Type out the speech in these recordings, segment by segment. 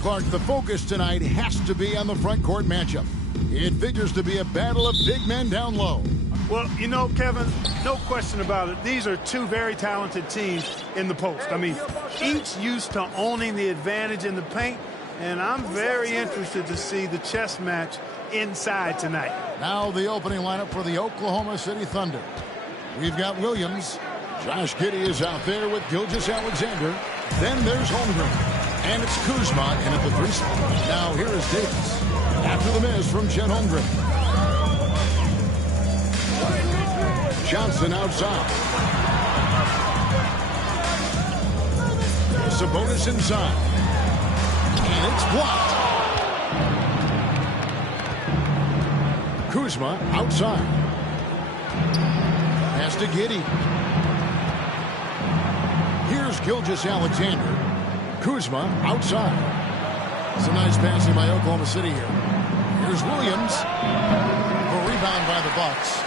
Clark, the focus tonight has to be on the front court matchup. It figures to be a battle of big men down low. Well, you know, Kevin, no question about it. These are two very talented teams in the post. I mean, each used to owning the advantage in the paint, and I'm very interested to see the chess match inside tonight. Now the opening lineup for the Oklahoma City Thunder. We've got Williams. Josh Giddey is out there with Gilgeous-Alexander. Then there's Holmgren. And it's Kuzma in at the 3 spot. Now here is Davis. After the miss from Chet Holmgren. Johnson outside. Sabonis inside. And it's blocked. Kuzma outside. Pass to Giddey. Here's Gilgeous-Alexander. Kuzma outside. It's a nice passing by Oklahoma City here. Here's Williams. A rebound by the Bucks.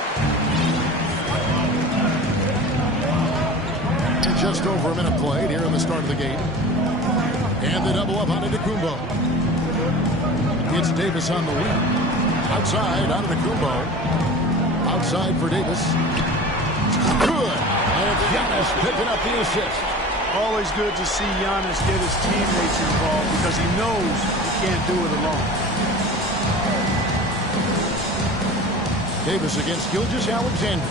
Just over a minute played here in the start of the game. And the double up on Antetokounmpo. It's Davis on the wing. Outside on Antetokounmpo. Outside for Davis. Good. And Giannis picking up the assist. Always good to see Giannis get his teammates involved because he knows he can't do it alone. Davis against Gilgeous-Alexander.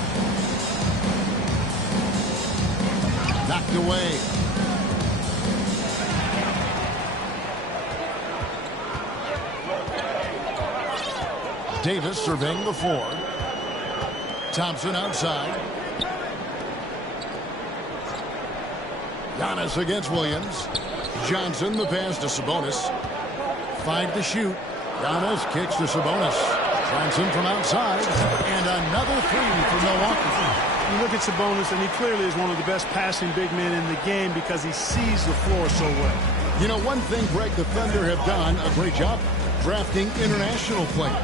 Knocked away. Davis surveying the floor. Thompson outside. Giannis against Williams. Johnson, the pass to Sabonis. 5 to shoot. Giannis kicks to Sabonis. Johnson from outside. And another 3 for Milwaukee. You look at Sabonis, and he clearly is one of the best passing big men in the game because he sees the floor so well. You know, one thing, Greg, the Thunder have done a great job drafting international players.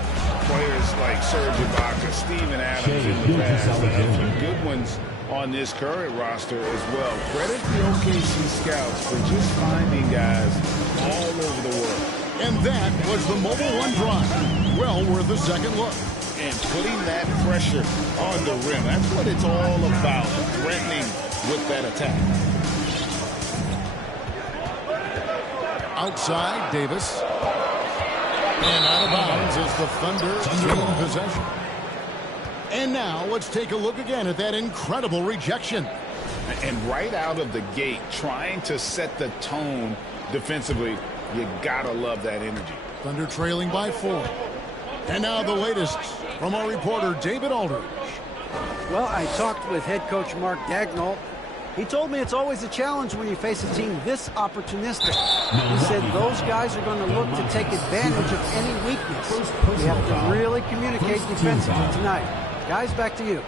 Players like Serge Ibaka, Steven Adams in the past, and a few good ones on this current roster as well. Credit the OKC scouts for just finding guys all over the world. And that was the Mobile One drive. Well worth a second look. And putting that pressure on the rim. That's what it's all about, threatening with that attack. Outside, Davis. And out of bounds as the Thunder gain possession. And now let's take a look again at that incredible rejection. And right out of the gate, trying to set the tone defensively, you gotta love that energy. Thunder trailing by 4. And now the latest from our reporter, David Aldridge. Well, I talked with head coach Mark Dagnall. He told me it's always a challenge when you face a team this opportunistic. He said those guys are going to look to take advantage of any weakness. We have to really communicate defensively tonight. Guys, back to you.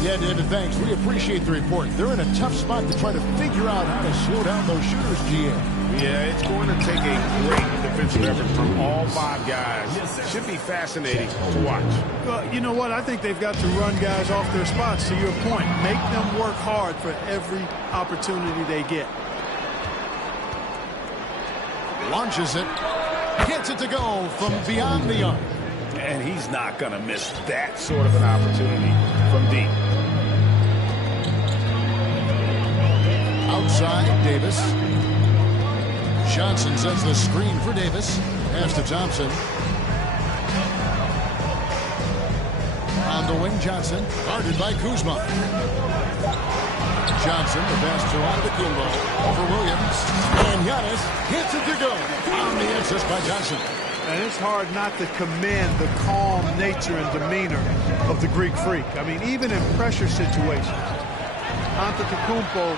Yeah, David, thanks. We appreciate the report. They're in a tough spot to try to figure out how to slow down those shooters, GM. Yeah, it's going to take a great defensive effort from all 5 guys. Should be fascinating to watch. Well, you know what? I think they've got to run guys off their spots, to your point. Make them work hard for every opportunity they get. Launches it. Gets it to go from beyond the arc. And he's not going to miss that sort of an opportunity from deep. Outside, Davis. Johnson sets the screen for Davis. Pass to Thompson. On the wing, Johnson. Guarded by Kuzma. Johnson, the pass to Antetokounmpo. Over Williams. And Giannis hits it to go. On the assist by Johnson. And it's hard not to commend the calm nature and demeanor of the Greek Freak. I mean, even in pressure situations, Antetokounmpo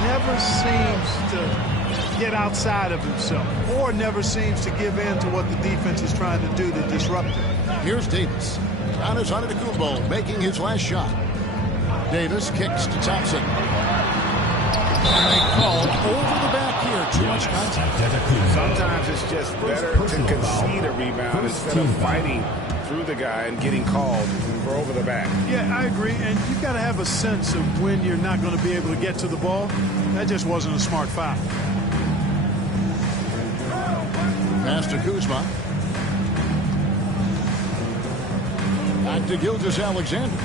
never seems to get outside of himself or never seems to give in to what the defense is trying to do to disrupt him. Here's Davis. Giannis Antetokounmpo making his last shot. Davis kicks to Thompson. And they call over the back here. Too much contact. Sometimes it's just better to concede a rebound instead of fighting through the guy and getting called for over the back. Yeah, I agree. And you've got to have a sense of when you're not going to be able to get to the ball. That just wasn't a smart foul. Pass to Kuzma. Back to Gilgeous-Alexander.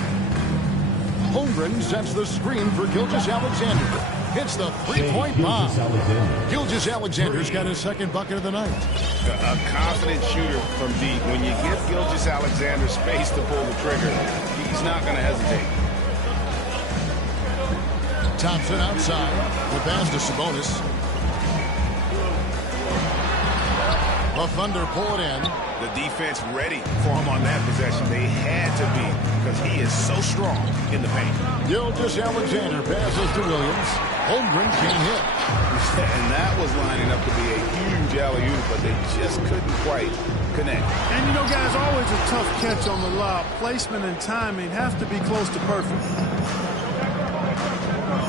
Holmgren sets the screen for Gilgeous-Alexander. Hits the three-point bomb. Gilgeous-Alexander's got his second bucket of the night. A confident shooter from deep. When you give Gilgeous-Alexander space to pull the trigger, he's not going to hesitate. Thompson outside. The pass to Sabonis. The Thunder pull it in. The defense ready for him on that possession. They had to be, because he is so strong in the paint. Gilgeous-Alexander passes to Williams. Holmgren can't hit. And that was lining up to be a huge alley-oop, but they just couldn't quite connect. And you know, guys, always a tough catch on the lob. Placement and timing have to be close to perfect.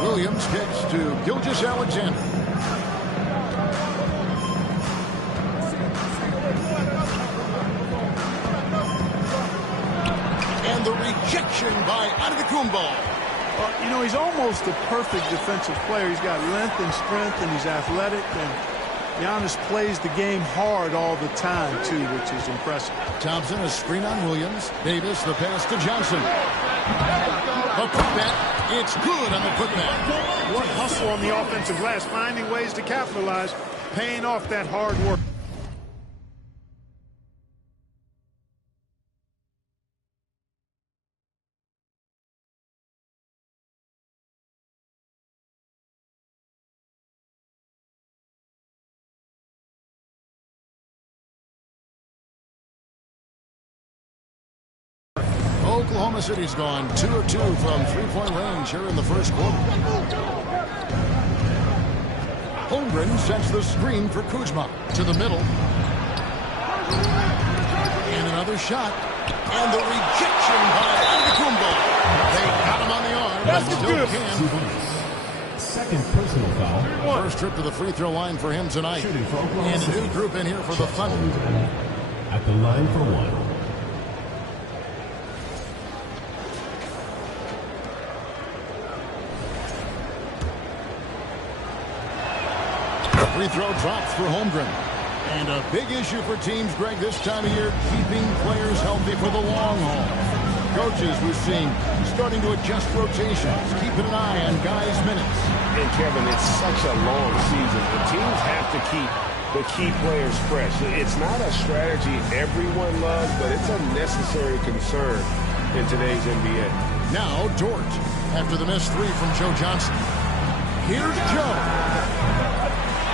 Williams kicks to Gilgeous-Alexander. And the rejection by Antetokounmpo. You know, he's almost a perfect defensive player. He's got length and strength, and he's athletic. And Giannis plays the game hard all the time, too, which is impressive. Thompson, a screen on Williams. Davis, the pass to Johnson. The putback. It's good on the putback. What hustle on the offensive glass, finding ways to capitalize, paying off that hard work. Oklahoma City's gone 2 of 2 from three-point range here in the first quarter. Holmgren sets the screen for Kuzma to the middle. And another shot. And the rejection by Antetokounmpo. They got him on the arm, but still can. Second personal foul. First trip to the free throw line for him tonight. And a new group in here for the Thunder. At the line for one. Free throw drops for Holmgren. And a big issue for teams, Greg, this time of year, keeping players healthy for the long haul. Coaches, we're seeing, starting to adjust rotations, keeping an eye on guys' minutes. And, Kevin, it's such a long season. The teams have to keep the key players fresh. It's not a strategy everyone loves, but it's a necessary concern in today's NBA. Now, Dort, after the missed three from Joe Johnson. Here's Joe.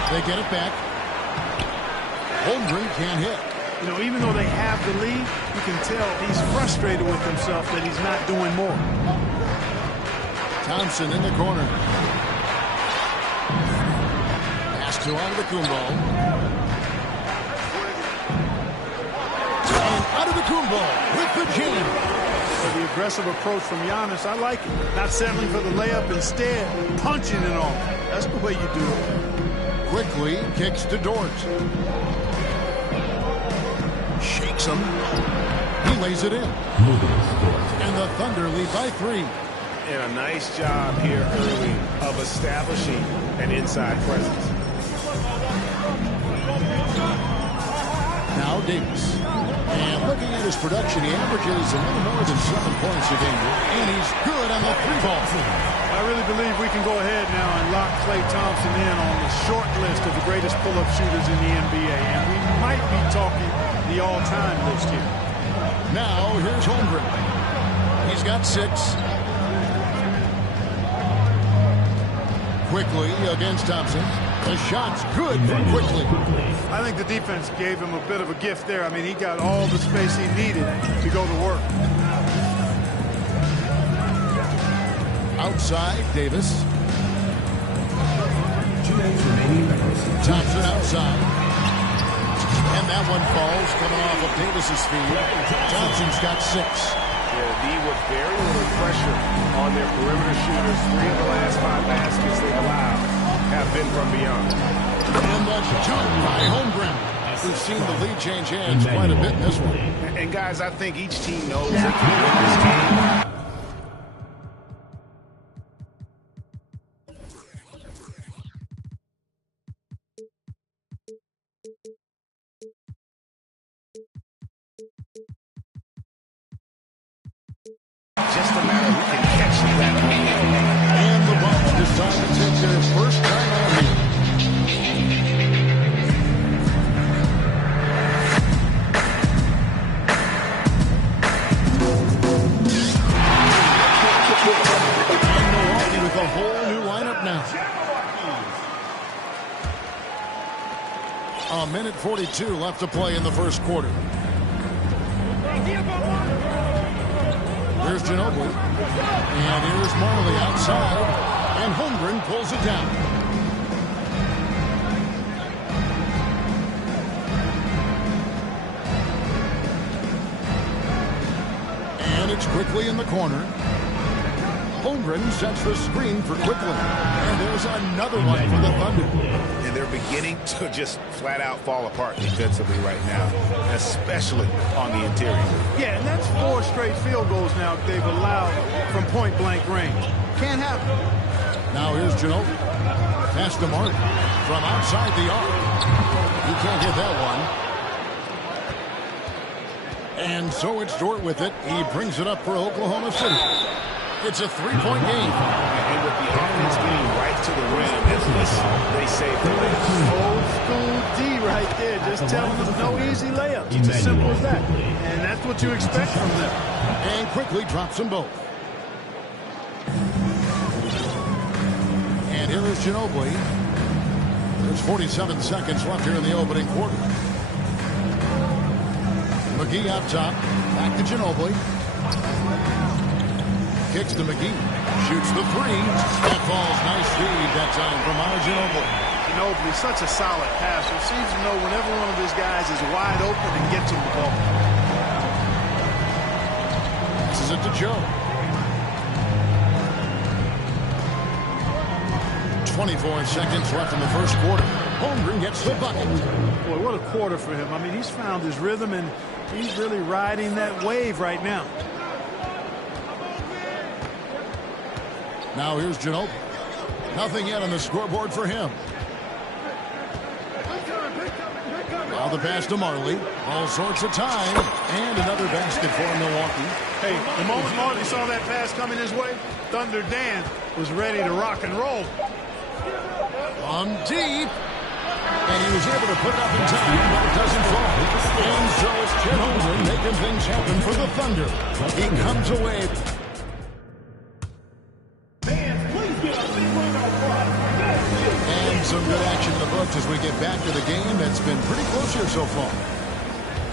They get it back. Holmgren can't hit. You know, even though they have the lead, you can tell he's frustrated with himself that he's not doing more. Thompson in the corner. Pass to Antetokounmpo. And Antetokounmpo with the jam. The aggressive approach from Giannis, I like it. Not settling for the layup, instead punching it on. That's the way you do it. Quickly kicks to Dort. Shakes him. He lays it in. And the Thunder lead by 3. And a nice job here early of establishing an inside presence. Now Davis. And looking at his production, he averages a little more than 7 points a game. And he's good on the 3-ball. I really believe we can go ahead now and lock Klay Thompson in on the short list of the greatest pull-up shooters in the NBA. And we might be talking the all-time list here. Now, here's Holmgren. He's got 6. Quickly against Thompson. The shot's good from Quickly. I think the defense gave him a bit of a gift there. I mean, he got all the space he needed to go to work. Outside, Davis. Thompson outside. And that one falls coming off of Davis's feet. Thompson's got 6. Yeah, D with very little pressure on their perimeter shooters. 3 of the last 5 baskets they've allowed have been from beyond. And the jump by Holmgren. We've seen the lead change hands quite a bit in this one. And guys, I think each team knows they can win this game. just a matter who can catch that ball. And the Bucks decide to take their first time out here. And Milwaukee with a whole new lineup now. A minute 42 left to play in the first quarter. Here's Ginobili. And here's Marley outside. And Holmgren pulls it down. And it's quickly in the corner. Holmgren sets the screen for Quickly. And there's another one for the Thunder. And they're beginning to just flat out fall apart defensively right now, especially on the interior. Yeah, and that's 4 straight field goals now they've allowed from point-blank range. Can't happen. Now here's Ginobili. Pass to Martin from outside the arc. He can't get that one. And so it's Dort with it. He brings it up for Oklahoma City. It's a 3-point game. And with the offense getting right to the rim, at least they save the layups. Old school D right there, just telling them no easy layups. It's as simple as that. And that's what you expect from them. And quickly drops them both. And here is Ginobili. There's 47 seconds left here in the opening quarter. McGee up top. Back to Ginobili. Kicks to McGee. Shoots the 3. That falls. Nice feed that time from Ginobili. Ginobili, such a solid passer. Seems to know whenever one of his guys is wide open and gets him the ball. This is it to Joe. 24 seconds left in the first quarter. Holmgren gets the bucket. Boy, what a quarter for him. I mean, he's found his rhythm, and he's really riding that wave right now. Now here's Ginobili. Nothing yet on the scoreboard for him. Now the pass to Marley. All sorts of time. And another basket for Milwaukee. Hey, the moment Marley saw that pass coming his way, Thunder Dan was ready to rock and roll. On deep. And he was able to put it up in time, but it doesn't fall. And so it's Chet Holmgren making things happen for the Thunder. He comes away. And some good action in the books as we get back to the game that's been pretty close here so far.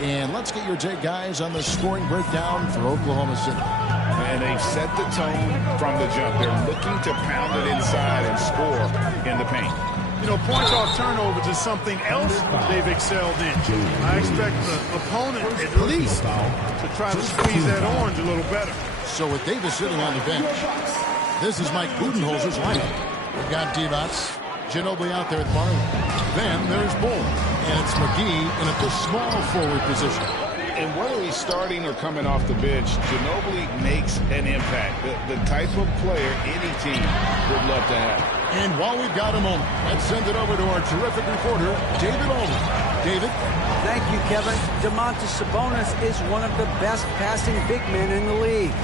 And let's get your take, guys, on the scoring breakdown for Oklahoma City. And they've set the tone from the jump. They're looking to pound it inside and score in the paint. You know, points off turnovers is something else they've excelled in. I expect the opponent at least to try to squeeze that orange a little better. So with Davis sitting on the bench, this is Mike Budenholzer's lineup. We've got Divac, Ginobili out there with Marley. Then there's Bull, and it's McGee in at the small forward position. And whether he's starting or coming off the bench, Ginobili makes an impact. The type of player any team would love to have. And while we've got a moment, let's send it over to our terrific reporter, David Allman. David? Thank you, Kevin. Domantas Sabonis is one of the best passing big men in the league.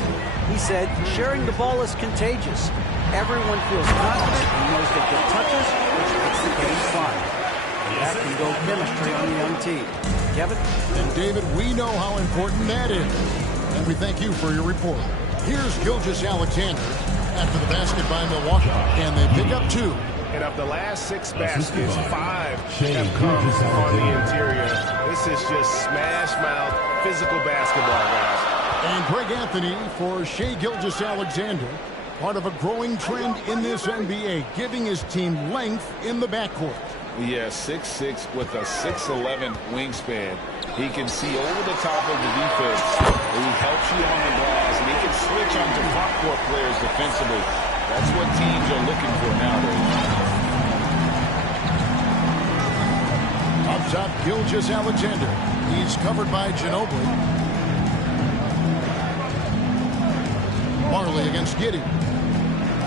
He said, sharing the ball is contagious. Everyone feels confident and knows they get touches, which makes the game fun. That can build chemistry on the young team. Kevin? And David, we know how important that is. And we thank you for your report. Here's Gilgeous-Alexander after the basket by Milwaukee. And they pick up 2. And of the last 6 baskets, 5 have come on the interior. This is just smash-mouth physical basketball, guys. And Greg Anthony for Shai Gilgeous-Alexander. Part of a growing trend in this NBA, giving his team length in the backcourt. Yeah, 6'6" with a 6'11" wingspan. He can see over the top of the defense. He helps you on the glass, and he can switch onto front court players defensively. That's what teams are looking for nowadays. Up top, Gilgeous-Alexander. He's covered by Ginobili. Marley against Giddey.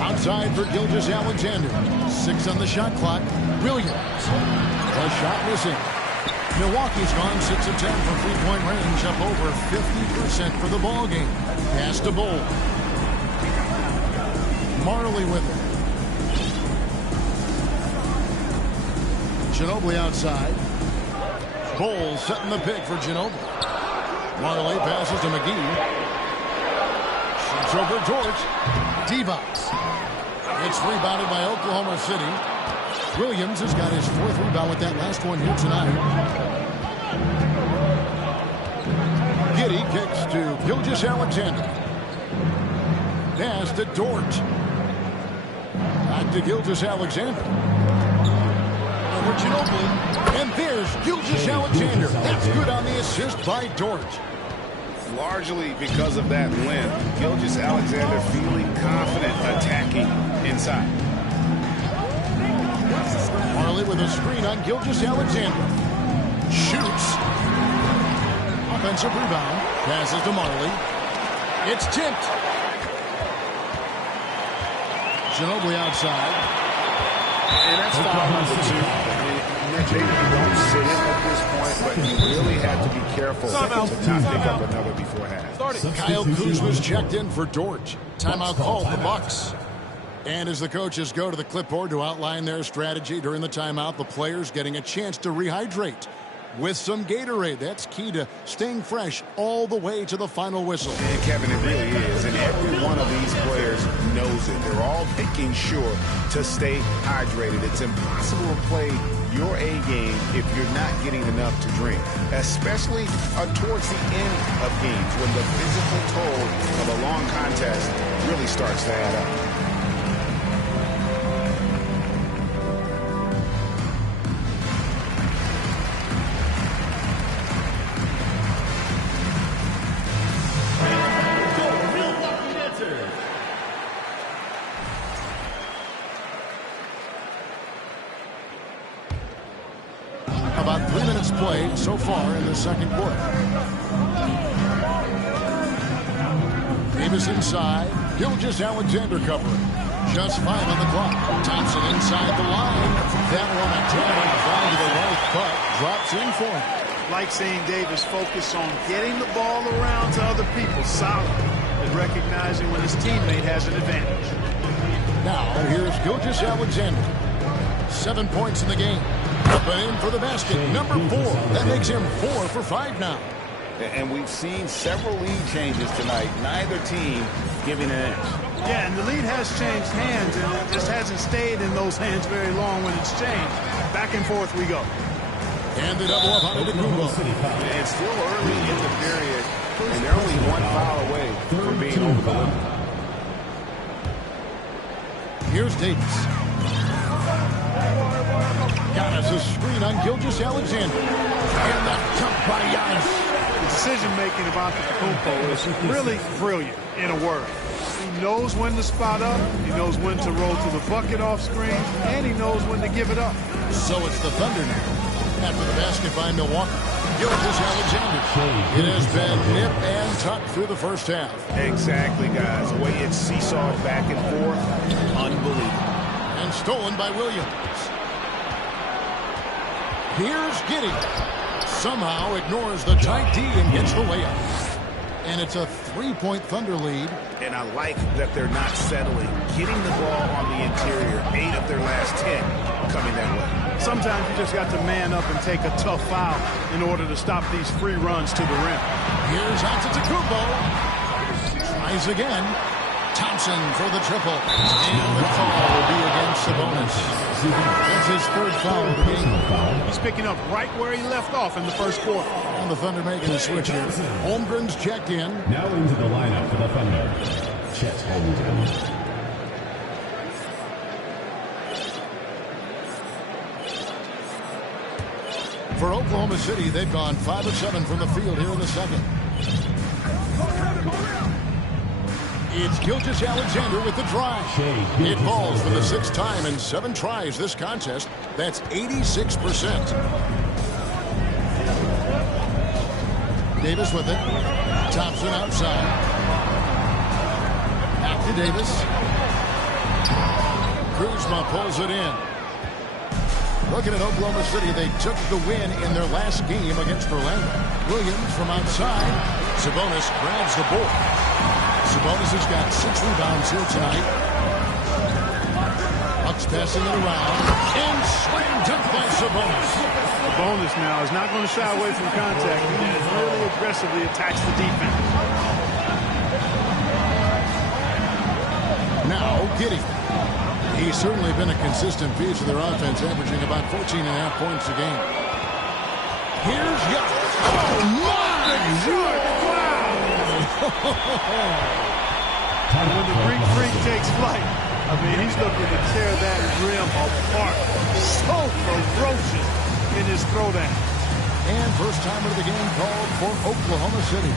Outside for Gilgeous-Alexander. 6 on the shot clock. Williams. A shot missing. Milwaukee's gone 6 of 10 from 3-point range, up over 50% for the ball game. Pass to Bull. Marley with it. Ginobili outside. Bowles setting the pick for Ginobili. Marley passes to McGee. Shoots over George. D-Bucks. It's rebounded by Oklahoma City. Williams has got his 4th rebound with that last one here tonight. Giddey kicks to Gilgeous-Alexander. Pass to Dort. Back to Gilgeous-Alexander. Over Ginobili. And there's Gilgeous-Alexander. That's good on the assist by Dort. Largely because of that length, Gilgeous-Alexander feeling confident attacking inside. Marley with a screen on Gilgeous-Alexander. Shoots. Offensive rebound. Passes to Marley. It's tipped. Ginobili outside. And that's foul number 2. Maybe you don't sit in at this point, but you really have to be careful to not pick up another before half. Kyle Kuzma's checked in for Dort. Timeout called the Bucks. And as the coaches go to the clipboard to outline their strategy during the timeout, the players getting a chance to rehydrate with some Gatorade. That's key to staying fresh all the way to the final whistle. And Kevin, it really is. And every one of these players knows it. They're all making sure to stay hydrated. It's impossible to play your A game if you're not getting enough to drink, especially towards the end of games when the physical toll of a long contest really starts to add up. About 3 minutes played so far in the second quarter. Davis inside. Gilgeous-Alexander covering. Just 5 on the clock. Thompson inside the line. That one attempted down to the right, but drops in for him. Like seeing Davis focus on getting the ball around to other people solid and recognizing when his teammate has an advantage. Now here's Gilgeous-Alexander. 7 points in the game. Up and in for the basket. Number 4. That makes him 4 for 5 now. And we've seen several lead changes tonight. Neither team giving an inch. Yeah, and the lead has changed hands, and it just hasn't stayed in those hands very long when it's changed. Back and forth we go. And the double up on Antetokounmpo. It's still early in the period, and they're only 1 foul away from being over the limit. Here's Davis. Giannis a screen on Gilgeous-Alexander. And the jump by Giannis. The decision-making of Antetokounmpo is really brilliant, in a word. He knows when to spot up, he knows when to roll to the bucket off screen, and he knows when to give it up. So it's the Thunder now. After the basket by Milwaukee. Gilgeous-Alexander. It has been nip and tuck through the first half. Exactly, guys. The way it's seesawed back and forth, unbelievable. And stolen by Williams. Here's Giddey. Somehow ignores the tight D and gets the layup. And it's a 3-point Thunder lead. And I like that they're not settling. Getting the ball on the interior. 8 of their last 10 coming that way. Sometimes you just got to man up and take a tough foul in order to stop these free runs to the rim. Here's Antetokounmpo. Tries again. Thompson for the triple. And the call will be against Sabonis. That's his 3rd foul of the game. He's picking up right where he left off in the first quarter. And the Thunder making a switch here. Holmgren's checked in. Now into the lineup for the Thunder. Chet Holmgren. For Oklahoma City, they've gone 5 of 7 from the field here in the second. It's Gilgeous-Alexander with the drive. It falls for the 6th time in 7 tries this contest. That's 86%. Davis with it. Thompson outside. Back to Davis. Kuzma pulls it in. Looking at Oklahoma City, they took the win in their last game against Orlando. Williams from outside. Sabonis grabs the board. Sabonis has got 6 rebounds here tonight. Bucks passing it around. And slam dunk by Sabonis. Sabonis now is not going to shy away from contact. He really aggressively attacks the defense. Now, Giddey. He's certainly been a consistent piece of their offense, averaging about 14.5 points a game. Here's Giannis. Oh, my! When the Greek Freak takes flight, I mean, he's looking to tear that rim apart. So ferocious in his throwdown. And first timer of the game called for Oklahoma City.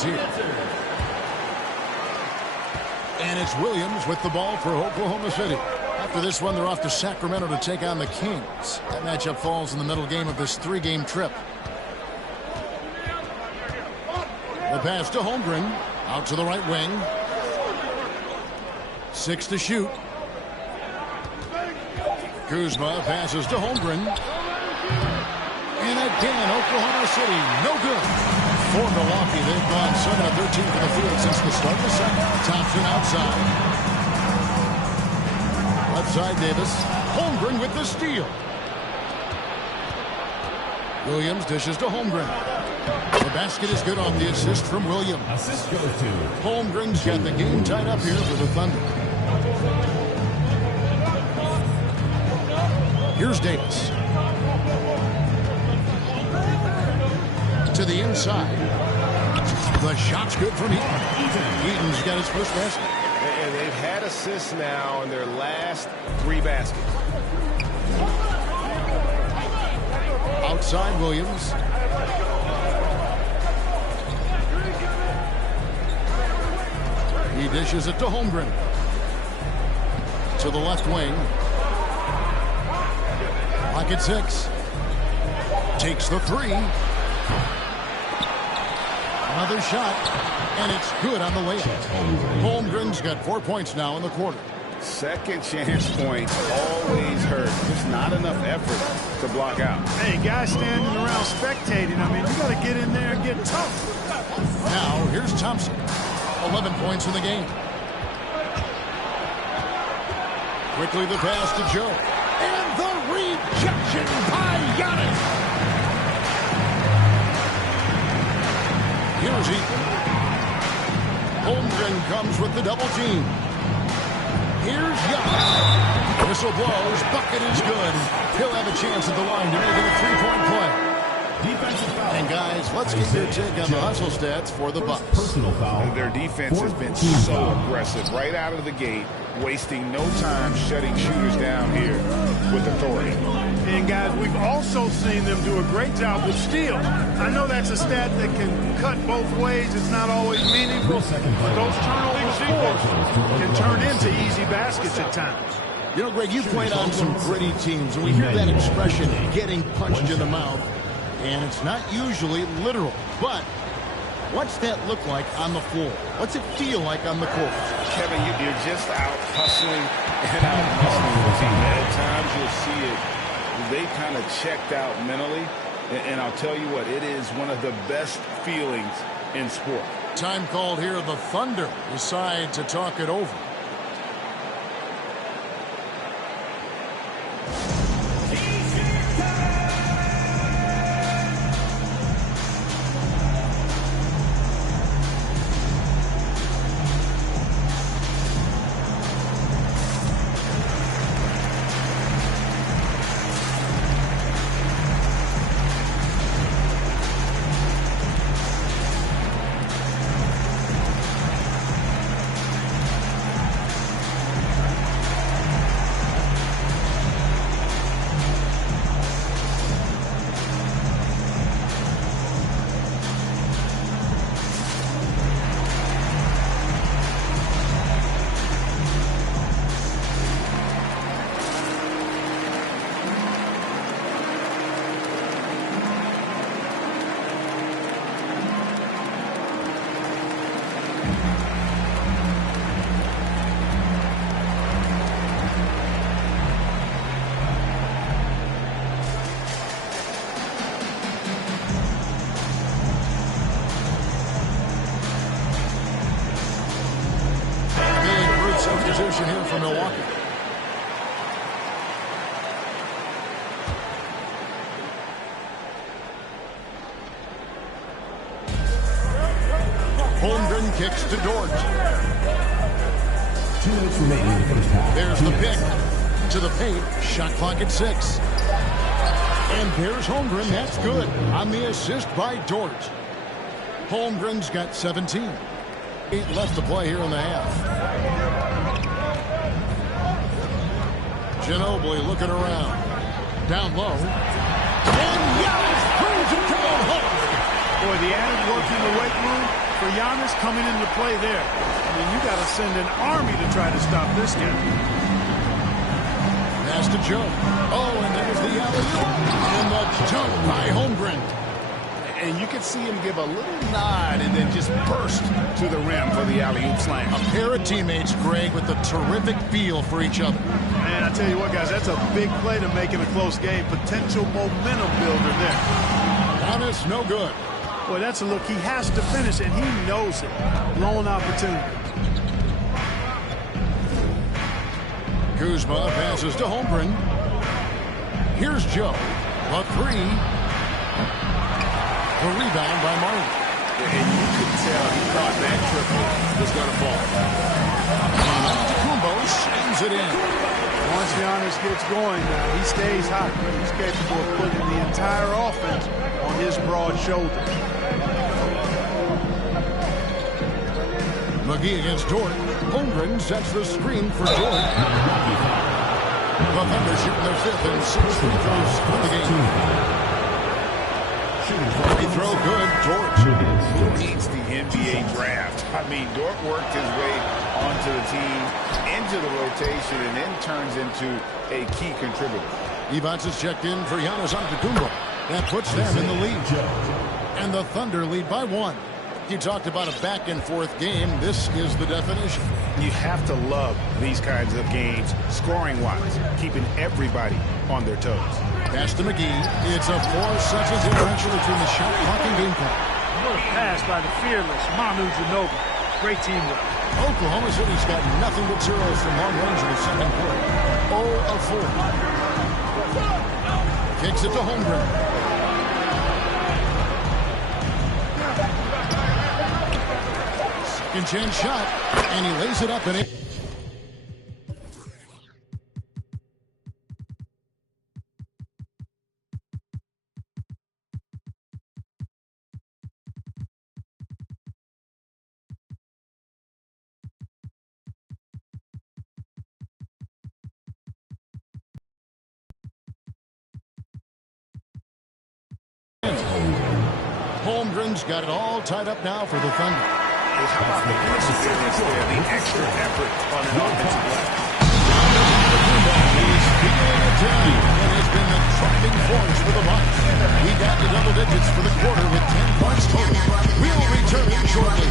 Here. And it's Williams with the ball for Oklahoma City. After this one, they're off to Sacramento to take on the Kings. That matchup falls in the middle game of this 3-game trip. The pass to Holmgren. Out to the right wing. 6 to shoot. Kuzma passes to Holmgren. And again, Oklahoma City, no good. For Milwaukee, they've gone 7 of 13 for the field since the start of the second. Thompson outside. Left side, Davis. Holmgren with the steal. Williams dishes to Holmgren. The basket is good off the assist from Williams. Assist goes to Holmgren's got the game tied up here for the Thunder. Here's Davis. To the inside. The shot's good from Eaton. Eaton's got his first basket. And they've had assists now in their last 3 baskets. Outside Williams. He dishes it to Holmgren. To the left wing. Pocket 6. Takes the 3. Another shot, and it's good on the layup. Holmgren's got 4 points now in the quarter. Second chance points always hurt. There's not enough effort to block out. Hey, guys standing around spectating, I mean, you got to get in there and get tough. Now, here's Thompson. 11 points in the game. Quickly the pass to Joe. And the rejection by Giannis. Here's Eaton. Holmgren comes with the double team. Here's Giannis. Whistle blows. Bucket is good. He'll have a chance at the line to make it a 3-point play. defensive foul. And guys, let's get your take on the hustle stats for the Bucks. Personal foul. Their defense has been so aggressive right out of the gate, wasting no time shutting shooters down here with authority. And guys, we've also seen them do a great job with steals. I know that's a stat that can cut both ways. It's not always meaningful. But those turnovers can turn into easy baskets at times. You know, Greg, you played on some gritty teams, and we hear that expression, getting punched in the mouth, and it's not usually literal. But what's that look like on the floor? What's it feel like on the court? Kevin, you're just out hustling and out hustling the team. At times you'll see it. They kind of checked out mentally, and I'll tell you what, it is one of the best feelings in sport. Time called here. The Thunder decide to talk it over. position here for Milwaukee. Holmgren kicks to Dort. 2 minutes remaining in the first half. There's the pick to the paint. Shot clock at 6. And there's Holmgren. That's good on the assist by Dort. Holmgren's got 17. 8 left to play here in the half. Ginobili looking around. Down low. And Giannis brings it to the hole. Boy, the added work in the weight room for Giannis coming into play there. I mean, you got to send an army to try to stop this guy. Pass to Joe. Oh, and there's the alley-oop. And the dunk by Holmgren. And you can see him give a little nod and then just burst to the rim for the alley-oop slam. A pair of teammates, Greg, with a terrific feel for each other. Man, I tell you what, guys, that's a big play to make in a close game. Potential momentum builder there. Giannis, no good. Boy, that's a look. He has to finish, and he knows it. Blown opportunity. Kuzma passes to Holmgren. Here's Joe. A 3. The rebound by Marley. And you could tell he thought that triple was going to fall. Kumbo slams it in. Once Giannis gets going, he stays hot. He's capable of putting the entire offense on his broad shoulder. McGee against Dort. Holmgren sets the screen for Dort. The Thunder shooting their 5th and 6th free throws for the game. Free throw good. Dort. Who needs the NBA draft? I mean, Dort worked his way onto the team, into the rotation, and then turns into a key contributor. Evans is checked in for Giannis Antetokounmpo. That puts them in the lead. And the Thunder lead by 1. You talked about a back-and-forth game. This is the definition. You have to love these kinds of games, scoring-wise, keeping everybody on their toes. Pass to McGee. It's a 4-second differential between the shot clock and game clock. What a pass by the fearless Manu Ginobili. Great teamwork. Oklahoma City's got nothing but zeros from long range in the second quarter. 0 of 4. Kicks it to Holmgren. Second chance shot, and he lays it up in it. Holmgren's got it all tied up now for the Thunder. How about the perseverance there, the extra effort on an offensive play? He's feeling it down and has been the driving force for the Bucks. He got to double digits for the quarter with 10 points total. We'll return shortly.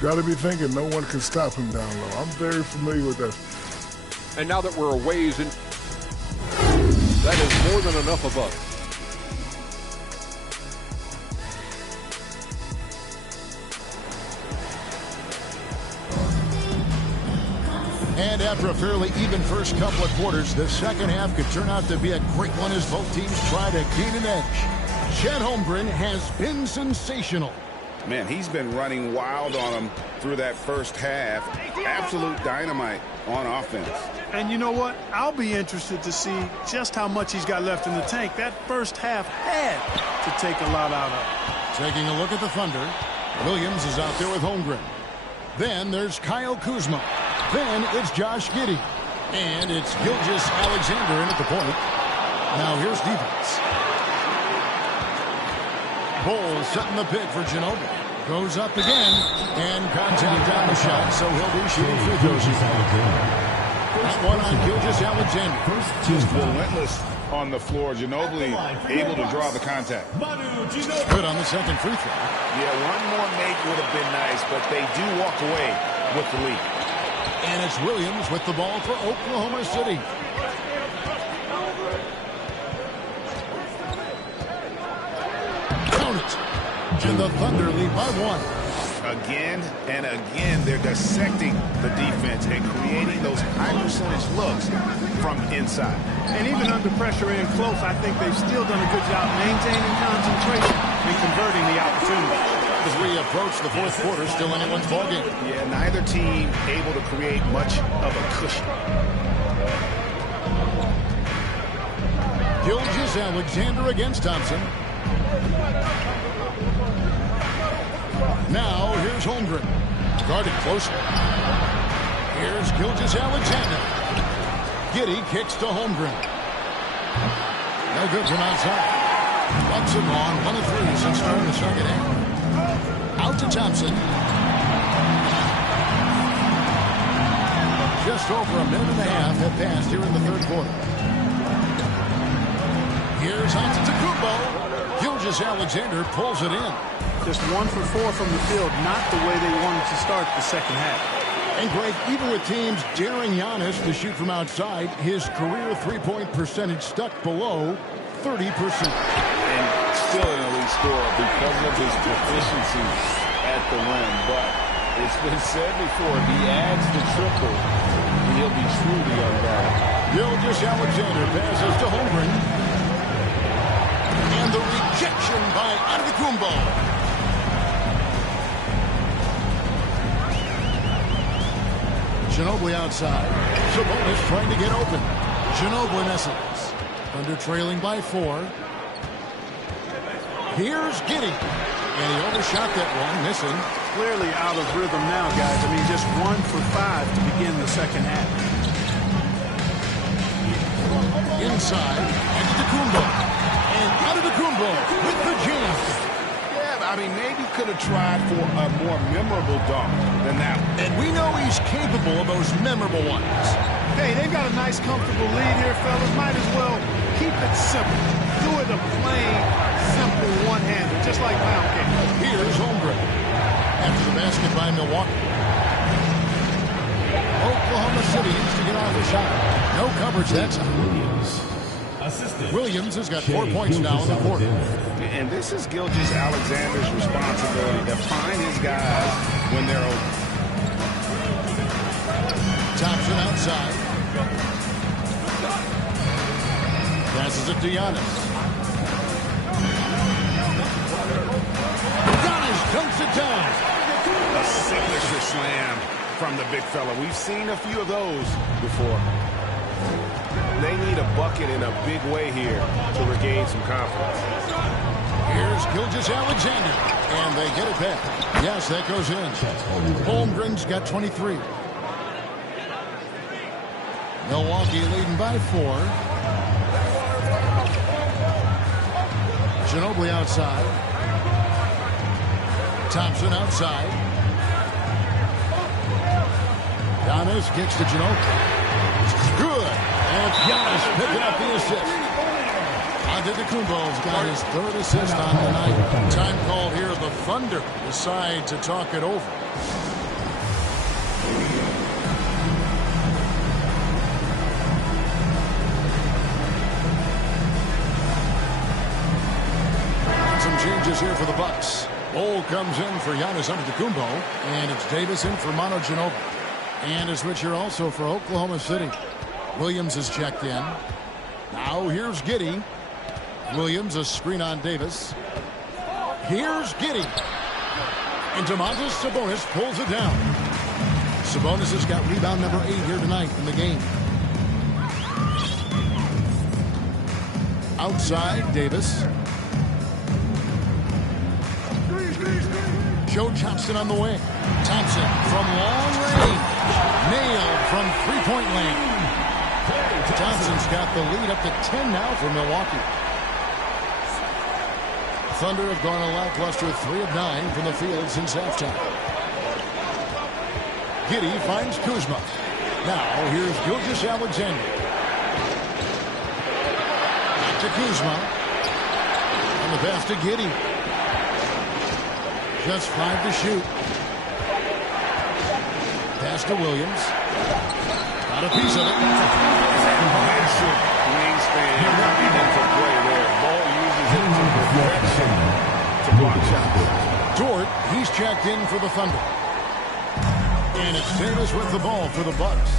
Got to be thinking no one can stop him down low. I'm very familiar with that. And now that we're a ways in, that is more than enough of us. And after a fairly even first couple of quarters, the second half could turn out to be a great one as both teams try to gain an edge. Chet Holmgren has been sensational. Man, he's been running wild on him through that first half. Absolute dynamite on offense. And you know what? I'll be interested to see just how much he's got left in the tank. That first half had to take a lot out of it. Taking a look at the Thunder. Williams is out there with Holmgren. Then there's Kyle Kuzma. Then it's Josh Giddey. And it's Gilgeous Alexander in at the point. Now here's defense. Bowles setting the pick for Ginobili. Goes up again. And contact on the shot, so he'll be shooting free throws. That one on Gilgeous Alexander. Just relentless on the floor. Ginobili able to draw the contact. Good on the second free throw. Yeah, one more make would have been nice, but they do walk away with the lead. And it's Williams with the ball for Oklahoma City. Count it. And the Thunder lead by 1. Again and again, they're dissecting the defense and creating those high percentage looks from inside. And even under pressure in close, I think they've still done a good job maintaining concentration and converting the opportunity. As we approach the fourth quarter, still anyone's ballgame. Yeah, neither team able to create much of a cushion. Gilgeous Alexander against Thompson. Now here's Holmgren. Guarded closely. Here's Gilgeous Alexander. Giddey kicks to Holmgren. No good from outside. Bucks have gone 1 of 3 since starting the second half. Out to Thompson. Just over a minute and a half have passed here in the third quarter. Here's Antetokounmpo. Gilgeous Alexander pulls it in. Just 1 for 4 from the field, not the way they wanted to start the second half. And Greg, even with teams daring Giannis to shoot from outside, his career three-point percentage stuck below 30%. And still an elite scorer because of his proficiency at the rim. But it's been said before, if he adds the triple, he'll be truly unguarded. Gilgeous Alexander passes to Holmgren. And the rejection by Antetokounmpo. Ginobili outside. Sabonis trying to get open. Ginobili misses. Thunder trailing by 4. Here's Giddey. And he overshot that one, missing. Clearly out of rhythm now, guys. I mean, just 1 for 5 to begin the second half. Inside, Antetokounmpo. And Antetokounmpo with the jam. I mean, maybe could have tried for a more memorable dunk than that one. And we know he's capable of those memorable ones. Hey, they've got a nice, comfortable lead here, fellas. Might as well keep it simple. Do it a plain, simple one-hander, just like pound cake. Here's Holmgren. After the basket by Milwaukee. Oklahoma City needs to get off the shot. No coverage that time. Williams has got 4 points now in the quarter. And this is Gilgeous Alexander's responsibility to find his guys when they're open. Thompson outside. Passes it to Giannis. Giannis dunks it down. A signature slam from the big fella. We've seen a few of those before. They need a bucket in a big way here to regain some confidence. Here's Gilgeous Alexander. And they get it back. Yes, that goes in. Holmgren's got 23. Milwaukee leading by 4. Ginobili outside. Thompson outside. Giannis kicks to Ginobili. Good. And Giannis picking up the assist. Antetokounmpo's got his 3rd assist on the night. Time called here. The Thunder decide to talk it over. Some changes here for the Bucks. Bol comes in for Giannis Antetokounmpo, and it's Davis in for Manu Ginobili. And a switch here also for Oklahoma City. Williams is checked in. Now here's Giddey. Williams, a screen on Davis. Here's Giddey. And Domantas Sabonis pulls it down. Sabonis has got rebound number 8 here tonight in the game. Outside, Davis. Joe Johnson on the wing. Thompson from long range. Nailed from three-point land. Johnson's got the lead up to 10 now for Milwaukee. Thunder have gone a lackluster 3 of 9 from the field since halftime. Giddey finds Kuzma. Now here's Gilgeous-Alexander. Back to Kuzma. And the pass to Giddey. Just 5 to shoot. Pass to Williams. Got a piece of it. Massive wingspan coming into play there. Ball uses it to perfection to block shots. Dort, he's checked in for the Thunder. And it's Davis with the ball for the Bucks.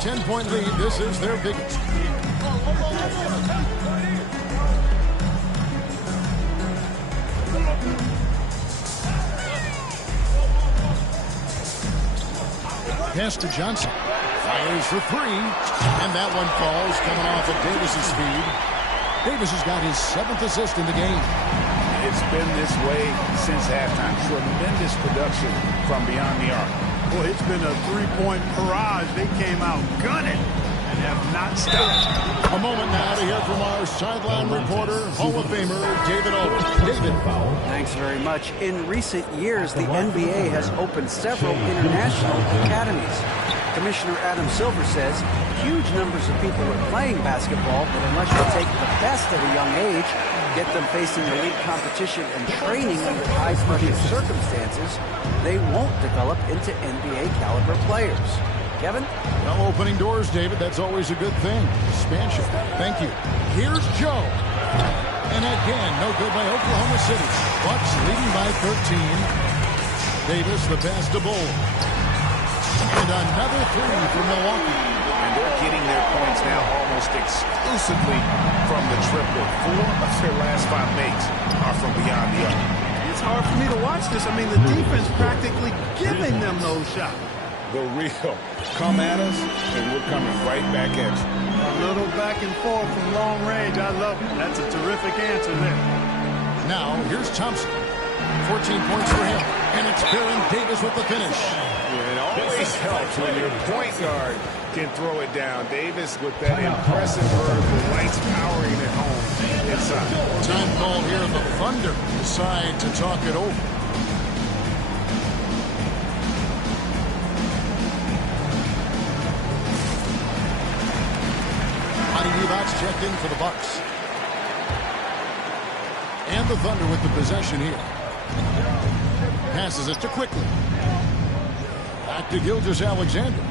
10-point lead. This is their biggest. Pass to Johnson. Fires for 3. And that one falls, coming off of Davis's speed. Davis has got his 7th assist in the game. It's been this way since halftime. Tremendous production from beyond the arc. Boy, it's been a three-point barrage. They came out gunning and have not stopped. A moment now to hear from our sideline reporter, Hall of Famer David Owen. David. Thanks very much. In recent years, the NBA has opened several international academies. Commissioner Adam Silver says huge numbers of people are playing basketball, but unless you take the best at a young age, get them facing elite competition and training under high-pressure circumstances, they won't develop into NBA-caliber players. Kevin? Well, opening doors, David. That's always a good thing. Expansion. Thank you. Here's Joe. And again, no good by Oklahoma City. Bucks leading by 13. Davis, the pass to Bull. And another 3 for Milwaukee. And they're getting their points now almost exclusively from the triple. 4 of their last 5 makes are from beyond the arc. It's hard for me to watch this. I mean, the defense practically giving them those shots. The real. Come at us, and we're coming right back at you. A little back and forth from long range. I love it. That's a terrific answer there. Now, here's Thompson. 14 points for him. And it's Baron Davis with the finish. It always helps when your point guard can throw it down. Davis with that impressive vertical, lights powering it home inside. Time call here. The Thunder decide to talk it over. KCD Bucks checked in for the Bucks. And the Thunder with the possession here. Passes it to Quickly. Back to Gilgeous-Alexander.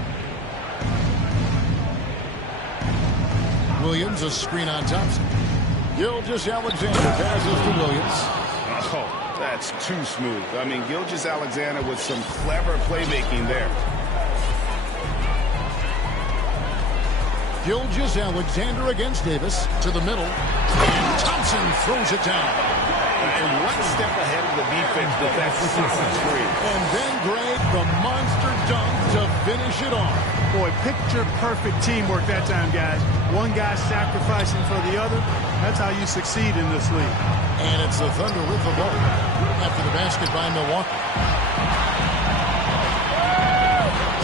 Williams, a screen on Thompson. Gilgeous-Alexander passes to Williams. Oh, that's too smooth. I mean, Gilgeous-Alexander with some clever playmaking there. Gilgeous-Alexander against Davis to the middle. And Thompson throws it down. And one step ahead of the defense with that solid screen. And then Greg, the monster dunk to finish it off. Boy, picture-perfect teamwork that time, guys. One guy sacrificing for the other. That's how you succeed in this league. And it's the Thunder with the ball after the basket by Milwaukee.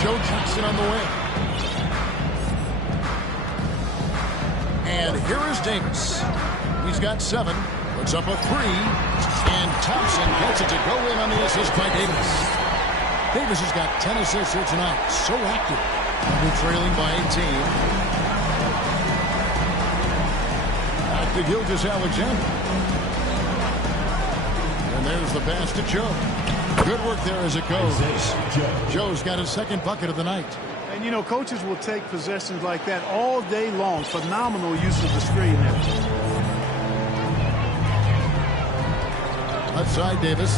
Joe Johnson on the wing. And here is Davis. He's got 7. Puts up a 3. And Thompson gets it to go in on the assist by Davis. Davis has got 10 assists here tonight. So active. They're trailing by 18. Back to Gilgeous-Alexander. And there's the pass to Joe. Good work there as it goes. Joe's got his 2nd bucket of the night. And, you know, coaches will take possessions like that all day long. Phenomenal use of the screen there. Left side, Davis.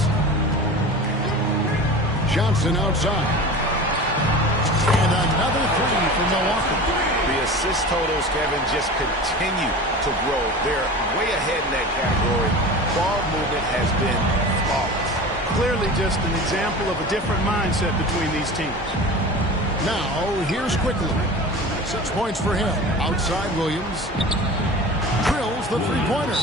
Johnson outside. And another 3 for Milwaukee. The assist totals, Kevin, just continue to grow. They're way ahead in that category. Ball movement has been flawless. Clearly just an example of a different mindset between these teams. Now, here's Quickly. 6 points for him. Outside Williams. Drills the 3-pointer.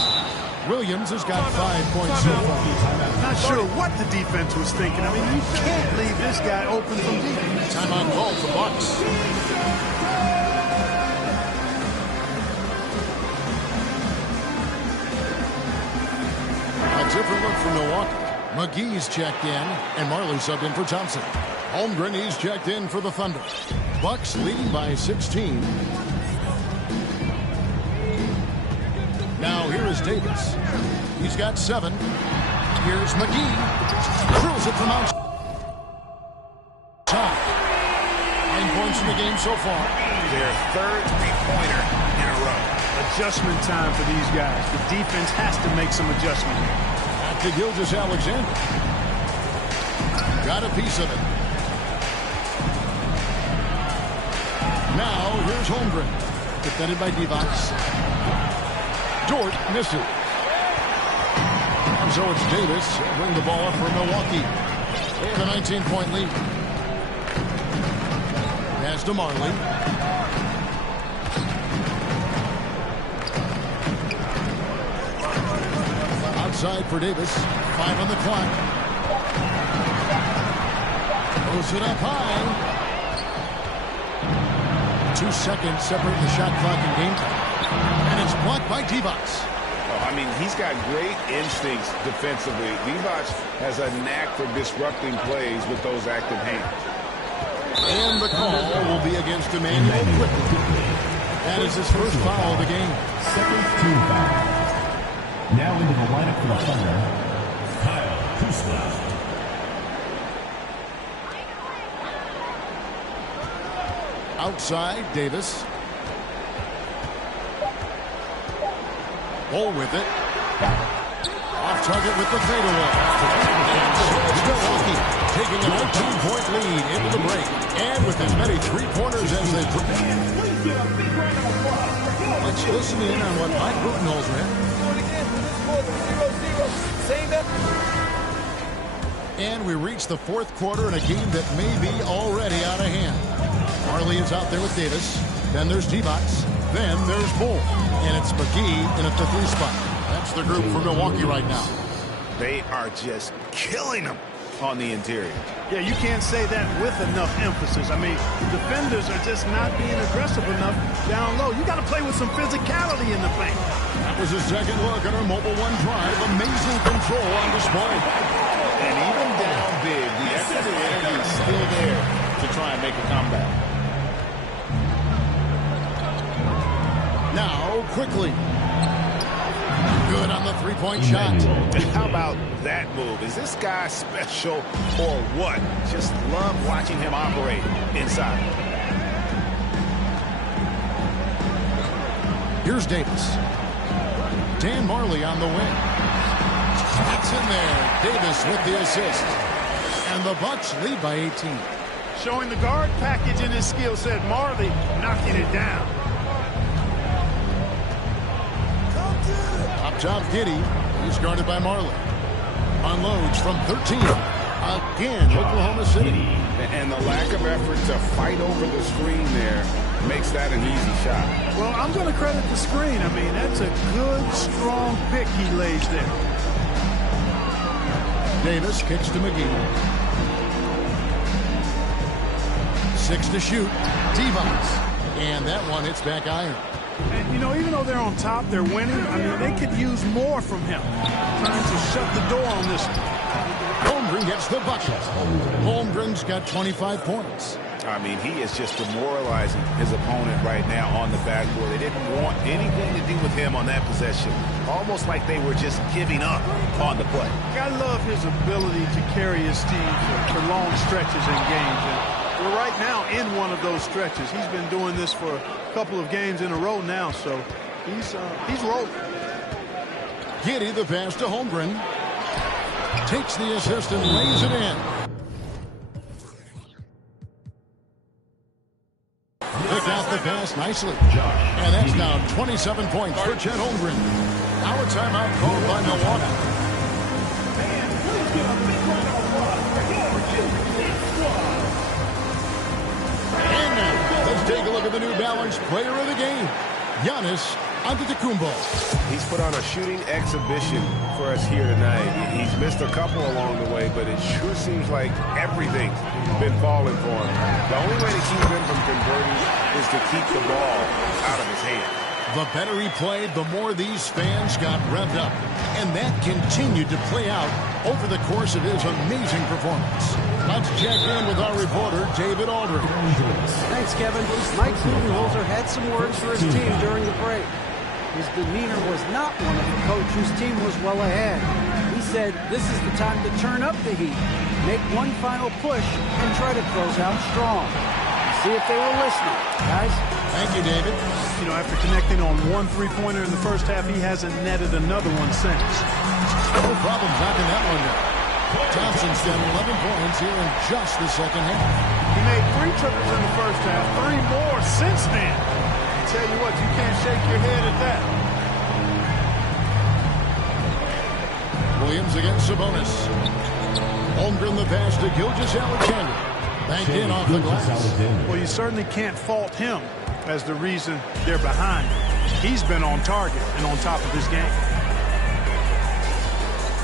Williams has got 5 points so far. Not sure what the defense was thinking. I mean, you can't leave this guy open from deep. Timeout call for Bucks. A different look for Milwaukee. McGee's checked in, and Marley subbed in for Thompson. Holmgren, he's checked in for the Thunder. Bucks leading by 16. Now here is Davis. He's got 7. Here's McGee. Drills it from outside. 9 points in the game so far. Their third three-pointer in a row. Adjustment time for these guys. The defense has to make some adjustment. Back to Gilgeous-Alexander. Got a piece of it. Now here's Holmgren. Defended by Bucks. Dort misses. And so it's Davis. Bring the ball up for Milwaukee. They have a 19-point lead. Pass to Marley. Outside for Davis. 5 on the clock. Throws it up high. 2 seconds separating the shot clock and game time. And it's blocked by Bucks. I mean, he's got great instincts defensively. Bucks has a knack for disrupting plays with those active hands. And the call will be against Emmanuel Quickly. That is his first foul of the game. Second team foul. Now into the lineup for the Thunder, Kyle Kuzma. Outside, Davis. Ball with it. Off target with the fadeaway. And so it's Milwaukee taking a 19-point lead into the break. And with as many three-pointers as they put. Let's listen in on what Mike Budenholzer had. And we reach the fourth quarter in a game that may be already out of hand. Marley is out there with Davis. Then there's Bucks. Then there's Bull. And it's McGee in at the 3 spot. That's the group for Milwaukee right now. They are just killing them on the interior. Yeah, you can't say that with enough emphasis. I mean, the defenders are just not being aggressive enough down low. You got to play with some physicality in the paint. That was a second look at our Mobile One drive. Amazing control on display. And even down big, the effort and energy is still there to try and make a comeback. Now, quickly. Good on the three-point shot. How about that move? Is this guy special or what? Just love watching him operate inside. Here's Davis. Dan Marley on the wing. That's in there. Davis with the assist. And the Bucks lead by 18. Showing the guard package in his skill set. Marley knocking it down. Up top, Giddy. He's guarded by Marley. Unloads from 13. Again, Oklahoma City. And the lack of effort to fight over the screen there makes that an easy shot. Well, I'm going to credit the screen. I mean, that's a good, strong pick he lays there. Davis kicks to McGee. 6 to shoot. Bucks. And that one hits back iron. And, you know, even though they're on top, they're winning. I mean, they could use more from him. Trying to shut the door on this one. Holmgren gets the bucket. Holmgren's got 25 points. I mean, he is just demoralizing his opponent right now on the backboard. They didn't want anything to do with him on that possession. Almost like they were just giving up on the play. I love his ability to carry his team for long stretches in games. And we're right now in one of those stretches. He's been doing this for a couple of games in a row now, so he's rolling. Giddy the pass to Holmgren. Takes the assist and lays it in. Picked out the pass nicely. And that's now 27 points for Chet Holmgren. Our timeout called by Milwaukee. And now, let's take a look at the New Balance player of the game, Giannis Antetokounmpo. He's put on a shooting exhibition for us here tonight. He's missed a couple along the way, but it sure seems like everything's been falling for him. The only way to keep him from converting is to keep the ball out of his hand. The better he played, the more these fans got revved up. And that continued to play out over the course of his amazing performance. Let's check in with our reporter, David Aldridge. Thanks, Kevin. Mike Budenholzer had some words for his team during the break. His demeanor was not one of a coach whose team was well ahead. He said this is the time to turn up the heat, make one final push, and try to close out strong. See if they were listening, guys. Thank you, David. You know, after connecting on one three-pointer in the first half, he hasn't netted another one since. No problem knocking that one down. Thompson's got 11 points here in just the second half. He made 3 triples in the first half, 3 more since then. I tell you what, you can't shake your head at that. Williams against Sabonis. Holmgren the pass to Gilgeous-Alexander. Banked in off the glass. Well, you certainly can't fault him as the reason they're behind. He's been on target and on top of his game.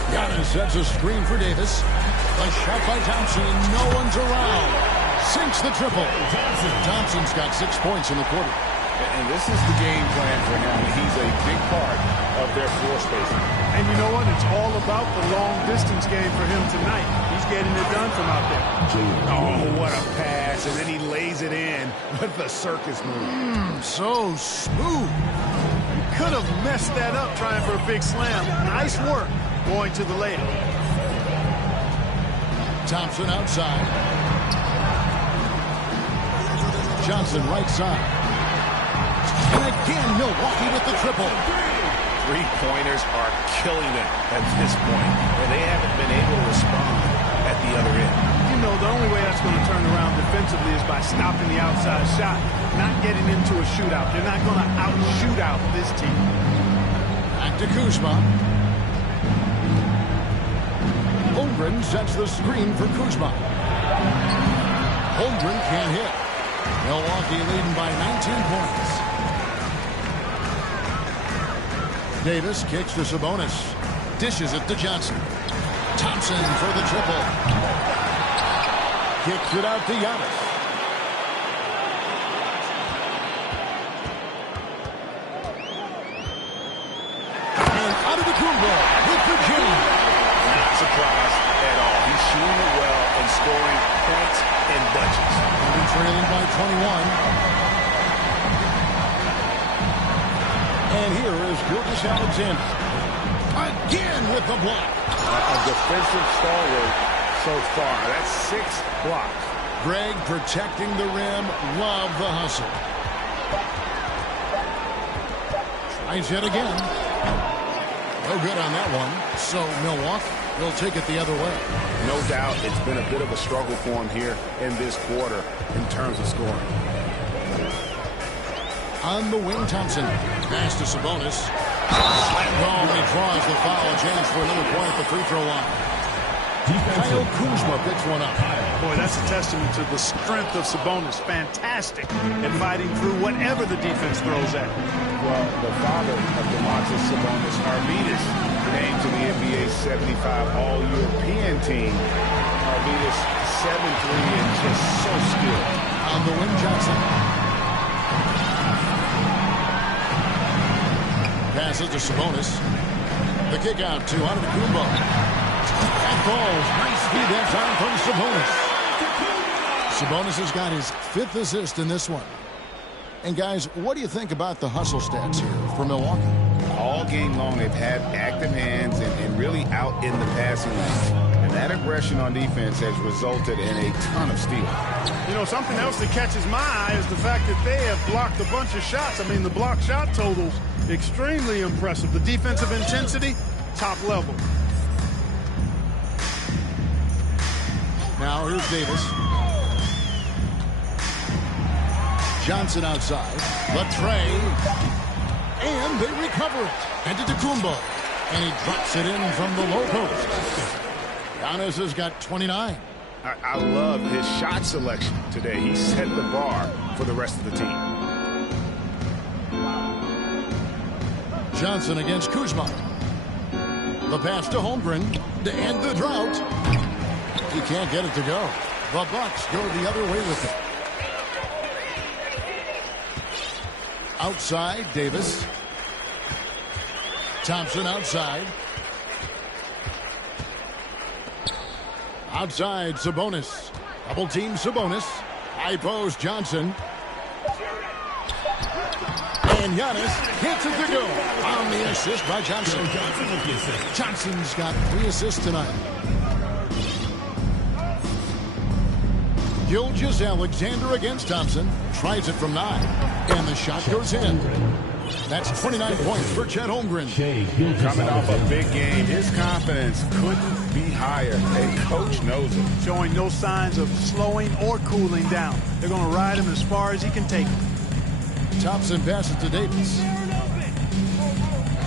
Giannis sets a screen for Davis. A shot by Thompson, and no one's around. Sinks the triple. Thompson's got 6 points in the quarter. And this is the game plan for him. He's a big part of their floor spacing. And you know what? It's all about the long-distance game for him tonight. He's getting it done from out there. Oh, what a pass. And then he lays it in with the circus move. So smooth. You could have messed that up trying for a big slam. Nice work going to the layup. Thompson outside. Johnson right side. And again, Milwaukee with the triple. Three-pointers are killing them at this point, and they haven't been able to respond at the other end. You know, the only way that's going to turn around defensively is by stopping the outside shot, not getting into a shootout. They're not going to out-shoot out this team. Back to Kuzma. Holmgren sets the screen for Kuzma. Holmgren can't hit. Milwaukee leading by 19 points. Davis kicks to Sabonis. Dishes it to Johnson. Thompson for the triple. Kicks it out to Giannis. And Antetokounmpo with the game. Not surprised at all. He's shooting it well and scoring points in bunches. And trailing by 21. And here is Gilgeous-Alexander. Again with the block. A defensive stalwart so far. That's 6 blocks. Greg protecting the rim. Love the hustle. Tries yet again. No good on that one. So Milwaukee will take it the other way. No doubt it's been a bit of a struggle for him here in this quarter in terms of scoring. On the wing, Thompson. Pass to Sabonis. Slam home, and he draws the foul. A chance for another point at the free throw line. Kyle Kuzma picks one up. Boy, that's a testament to the strength of Sabonis. Fantastic at fighting through whatever the defense throws at him. Well, the father of Domantas Sabonis, Arvydas, named to the NBA 75 All-European team. Arvydas 7'3" and just so skilled. On the wing, Johnson. Passes to Sabonis. The kick out to Antetokounmpo. That falls. Nice feed that time from Sabonis. Sabonis has got his 5th assist in this one. And guys, what do you think about the hustle stats here for Milwaukee? All game long, they've had active hands and really out in the passing lane. And that aggression on defense has resulted in a ton of steals. You know, something else that catches my eye is the fact that they have blocked a bunch of shots. I mean, the block shot totals, extremely impressive. The defensive intensity, top level. Now here's Davis. Johnson outside. The tray. And they recover it. Antetokounmpo. And he drops it in from the low post. Giannis has got 29. I love his shot selection today. He set the bar for the rest of the team. Johnson against Kuzma. The pass to Holmgren to end the drought. He can't get it to go. The Bucks go the other way with it. Outside, Davis. Thompson outside. Outside, Sabonis. Double team Sabonis. High post, Johnson. And Giannis hits it to go on the assist by Johnson. Johnson's got 3 assists tonight. Gilgeous-Alexander against Thompson. Tries it from 9. And the shot goes in. That's 29 points for Chet Holmgren. Coming off a big game, his confidence couldn't be higher, and coach knows it. Showing no signs of slowing or cooling down. They're going to ride him as far as he can take him. Thompson passes to Davis.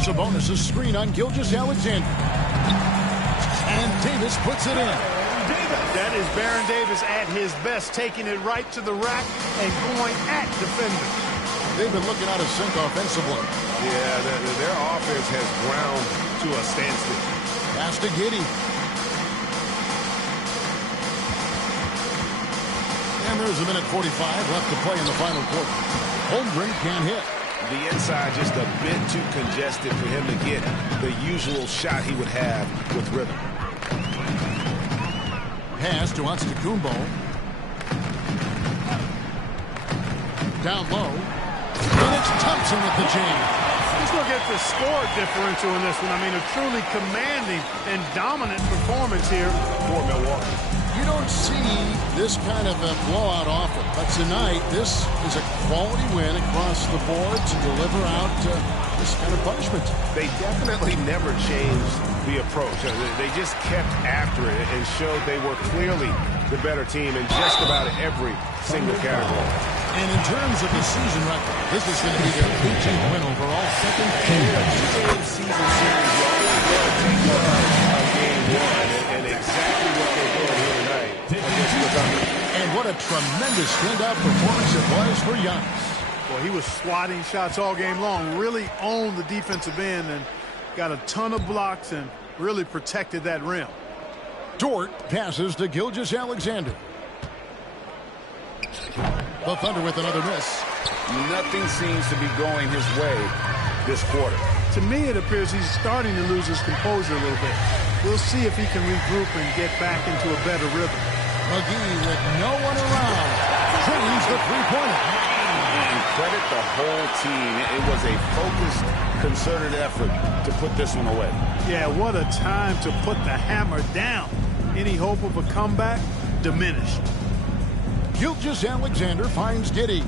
Sabonis' screen on Gilgeous-Alexander. And Davis puts it in. That is Baron Davis at his best, taking it right to the rack and going at defenders. They've been looking out of sync offensively. Yeah, their offense has ground to a standstill. Pass to Giddey. And there's a minute 45 left to play in the final quarter. Holmgren can't hit. The inside just a bit too congested for him to get the usual shot he would have with rhythm. Pass to Antetokounmpo. Down low. And it's Thompson with the jam. Let's look at the score differential in this one. I mean, a truly commanding and dominant performance here for Milwaukee. You don't see this kind of a blowout often, but tonight this is a quality win across the board to deliver out this kind of punishment. They definitely never changed the approach. They just kept after it and showed they were clearly the better team in just about every single category. And in terms of the season record, this is going to be their 18th win overall. Second Two-game season series, you always want to take a game one, and exactly what they're doing here tonight against the Thunder. And what a tremendous standout performance it was for Giannis. Well, he was swatting shots all game long, really owned the defensive end and got a ton of blocks and really protected that rim. Dort passes to Gilgeous-Alexander. The Thunder with another miss. Nothing seems to be going his way this quarter. To me, it appears he's starting to lose his composure a little bit. We'll see if he can regroup and get back into a better rhythm. McGee with no one around. Drains the three-pointer. And credit the whole team. It was a focused, concerted effort to put this one away. Yeah, what a time to put the hammer down. Any hope of a comeback diminished. Gilgeous-Alexander finds Giddey.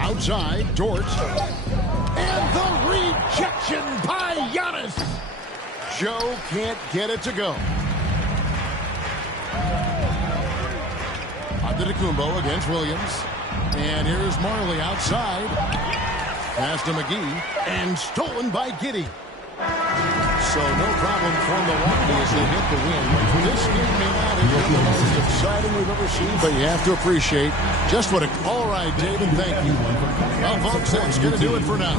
Outside, Dort. And the rejection by Giannis. Joe can't get it to go. Antetokounmpo against Williams. And here's Marley outside. Pass to McGee. And stolen by Giddey. So no problem for Milwaukee as they get the win. This game may not have been the most exciting we've ever seen, but you have to appreciate just what a... All right, David, thank you. Well, folks, that's going to do it for now.